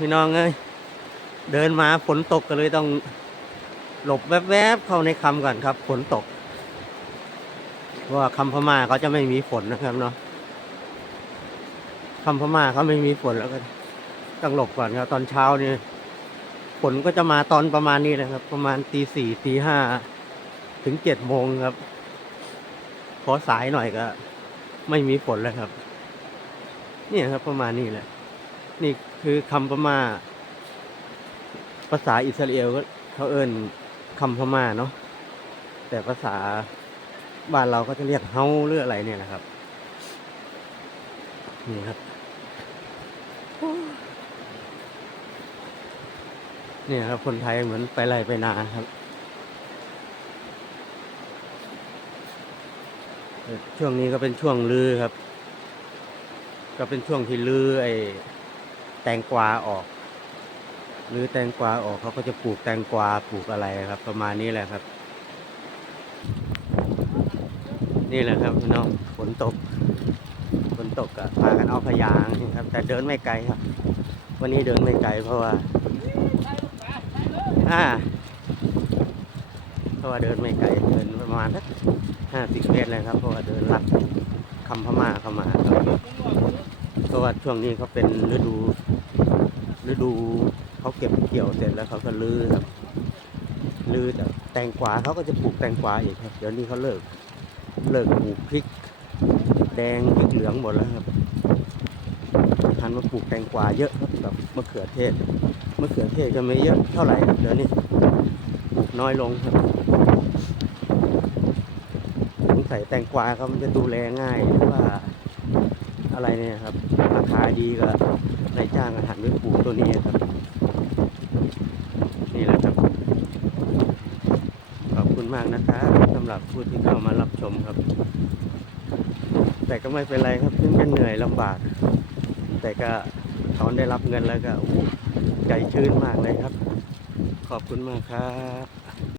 พี่น้องเอ้ยเดินมาฝนตกก็เลยต้องหลบแวบๆเข้าในคำก่อนครับฝนตกเพราะว่าคำพม่าเขาจะไม่มีฝนนะครับเนาะคำพม่าเขาไม่มีฝนแล้วก็ต้องหลบก่อนครับ ตอนเช้านี่ฝนก็จะมาตอนประมาณนี้เลยครับ ประมาณตีสี่ตีห้าถึงเจ็ดโมงครับ พอสายหน่อยก็ ไม่มีฝนแล้วครับ เนี่ยครับประมาณนี้แหละ นี่ คือคำพม่า ภาษาอิสราเอลก็เขาเอิ้นคำพม่าเนาะแต่ภาษาบ้านเราก็จะเรียกเฮาหรืออะไรเนี่ยนะครับ นี่ครับเนี่ยครับ คนไทยเหมือนไปไร่ไปนาครับช่วงนี้ก็เป็นช่วงลือครับ ก็เป็นช่วงที่ลือไอ ตงกวาออก หรือแตงกวาออกเขาก็จะปลูกแตงกวาปลูกอะไรครับ ประมาณนี้แหละครับ นี่แหละครับพี่น้องฝนตกฝนตกก็พากันเอาขยางนี่ครับ แต่เดินไม่ไกลครับ วันนี้เดินไม่ไกลเพราะว่าอ่าเพราะว่าเดินไม่ไกลเดินประมาณสักห้าสิบเมตรเลยครับเพราะว่าเดินลัดคำพม่าเข้ามาครับเพราะว่าช่วงนี้เขาเป็นฤดู ฤดูเขาเก็บเกี่ยวเสร็จแล้วเขาก็ลื้อครับลื้อแต่แตงกวาเขาก็จะปลูกแตงกวาอีกครับ เดี๋ยวนี้เขาเลิก เลิกปลูกพริก แดงพริกเหลืองหมดแล้วครับหันมาปลูกแตงกวาเยอะครับกับมะเขือเทศมะเขือเทศก็ไม่เยอะเท่าไหร่เดี๋ยวนี้ปลูกน้อยลงครับสงสัยแตงกวาเขามันจะดูแลง่ายหรือว่าอะไรเนี่ยครับราคาดีก็นายจ้างอาหารไปปลูก ตัวนี้ครับ นี่แหละครับ ขอบคุณมากนะครับสำหรับผู้ที่เข้ามารับชมครับ แต่ก็ไม่เป็นไรครับถึงจะเหนื่อยลำบาก แต่ก็ตอนได้รับเงินแล้วก็ใจชื้นมากเลยครับ ขอบคุณมากครับ